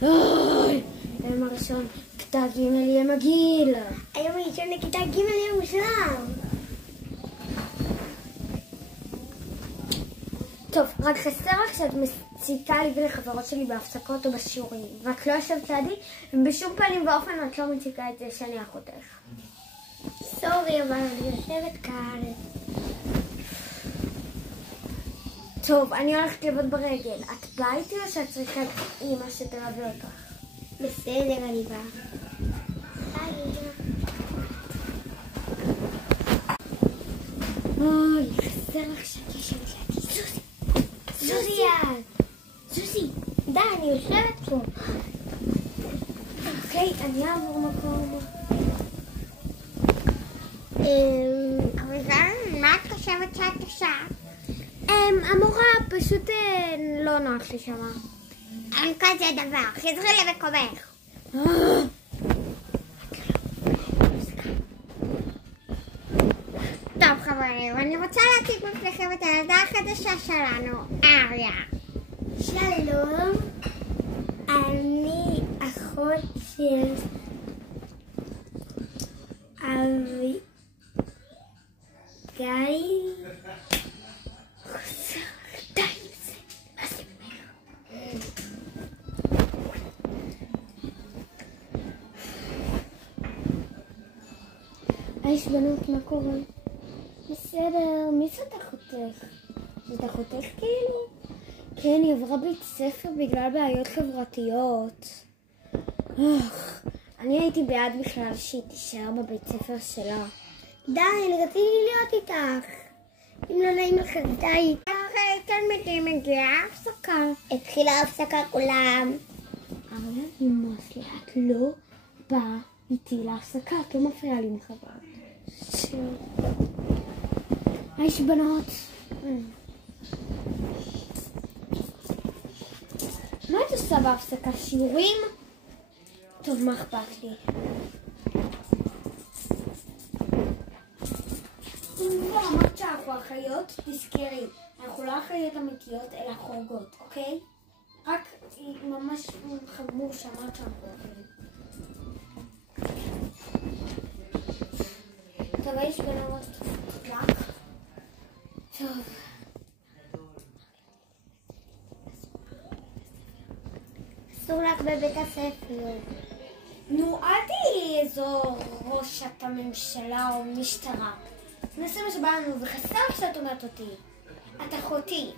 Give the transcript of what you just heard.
היום הראשון, כיתה ג' יהיה מגעיל. היום הראשון לכיתה ג' יהיה מושלם. טוב, רק חסר לך שאת מציקה לי ולחברות שלי בהפסקות או בשיעורים, ואת לא יושבת לידי, ובשום פנים ואופן את לא מציקה את זה שאני אחותך. סורי, אבל אני יושבת כאן. טוב, אני הולכת לבד ברגל. את באה איתי או שאת צריכה את אמא שתלווה אותך? בסדר, אני באה. ביי. אוי, חסר לך שאת יושבת לידי. זוזי! זוזי! זוזי! די, אני יושבת פה. אוקיי, אני אעבור מקום. אבל מה את חושבת שאת עושה? המורה פשוט לא נוח לי שמה. אין כזה דבר, חזרי למקומך. טוב חברים, אני רוצה להציג בפניכם את הילדה החדשה שלנו, אריה. שלום, אני אחות של אביגיל. היש בנות, מה קורה? בסדר, מי זאת אחותך? זאת אחותך כאילו? כן, היא עברה בית ספר בגלל בעיות חברתיות. אני הייתי בעד בכלל שהיא תישאר בבית ספר שלה. די, אני רציתי להיות איתך. אם לא נעים לך, די. אחרי תלמידים מגיעה הפסקה. התחילה ההפסקה כולם. אריה, נמאס לי, את לא באה איתי להפסקה, את לא מפריעה לי מחברת. היש בנות. מה את עושה בהפסקה? שיעורים? טוב, מה אכפת לי? אם כבר אמרת שאנחנו אחיות, תזכרי, אנחנו לא אחיות אמיתיות אלא חורגות, אוקיי? רק ממש חמור שאמרת שאנחנו אחיות. טוב, יש בנות לך. טוב. אסור לך בבית הספר. נו, אל תהיי איזו ראשת הממשלה או משטרה. נעשה מה שבא לנו, וחסר שאת אומרת אותי. את אחותי.